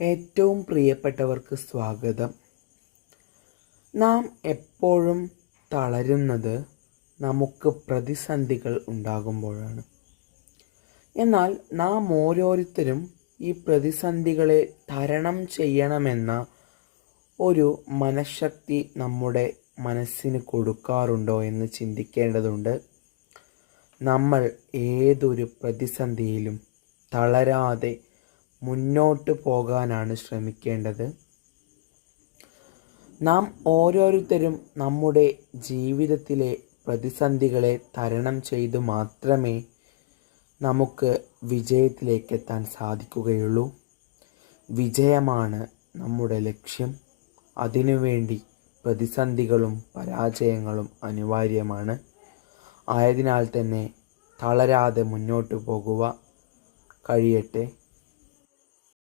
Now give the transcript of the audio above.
ഏറ്റവും പ്രിയപ്പെട്ടവർക്ക് സ്വാഗതം. നാം എപ്പോഴും തളരുന്നത് നമുക്ക് പ്രതിസന്ധികൾ ഉണ്ടാകുമ്പോഴാണ്. എന്നാൽ നാം ഓരോരുത്തരും ഈ പ്രതിസന്ധികളെ തരണം ചെയ്യണമെന്ന ഒരു മനഃശക്തി നമ്മുടെ മനസ്സിന് കൊടുക്കാറുണ്ടോ എന്ന് ചിന്തിക്കേണ്ടതുണ്ട്. നമ്മൾ ഏതൊരു പ്രതിസന്ധിയിലും തളരാതെ മുന്നോട്ട് പോകാനാണ് ശ്രമിക്കേണ്ടത്. നാം ഓരോരുത്തരും നമ്മുടെ ജീവിതത്തിലെ പ്രതിസന്ധികളെ തരണം ചെയ്തു മാത്രമേ നമുക്ക് വിജയത്തിലേക്ക് എത്താൻ സാധിക്കുകയുള്ളൂ. വിജയമാണ് നമ്മുടെ ലക്ഷ്യം. അതിനുവേണ്ടി പ്രതിസന്ധികളും പരാജയങ്ങളും അനിവാര്യമാണ്. ആയതിനാൽ തന്നെ തളരാതെ മുന്നോട്ട് പോകുക. കഴിയട്ടെ.